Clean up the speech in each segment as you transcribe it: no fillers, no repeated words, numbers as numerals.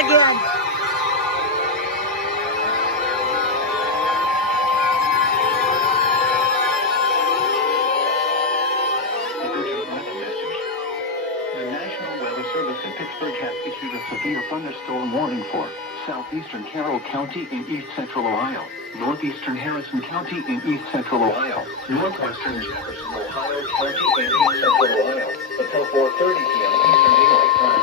that again. The National Weather Service in Pittsburgh has issued a severe thunderstorm warning for southeastern Carroll County in east central Ohio, northeastern Harrison County in east central Ohio, northwestern Jefferson, Ohio County in east central Ohio, until 4:30 p.m. Eastern Daylight Time.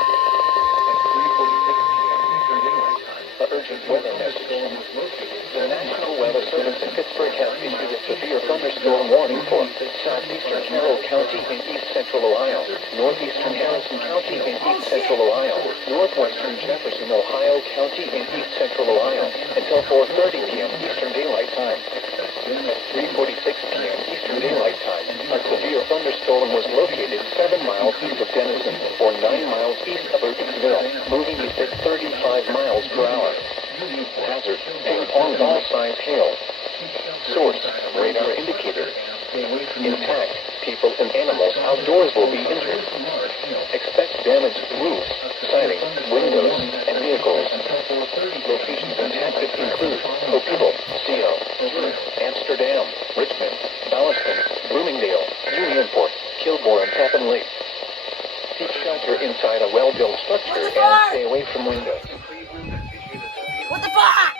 At 3:46 p.m. Eastern Daylight Time, the urgent weather message was located. The National Weather Service in Pittsburgh has issued a severe thunderstorm warning for southeastern Carroll County in east central Ohio, northeastern Harrison County in east central Ohio, northwestern Jefferson, Ohio County in east central Ohio, until 4:30 p.m. Eastern Daylight Time. At 3:46 p.m. Eastern Daylight Time, a severe thunderstorm was located 7 miles east of Denison, or 9 miles east of Irvingsville, moving east at 35 miles per hour. Hazard, ping-pong ball-size hail. Source, radar indicator. Intact, people and animals outdoors will be injured. Expect damage to roofs, siding, windows, and vehicles. Locations and tactics include Copival, CO, Amsterdam, Richmond, Ballaston, Bloomingdale, Unionport, Kilgore, and Tappan Lake. Seek shelter inside a well-built structure and stay away from windows. What the fuck?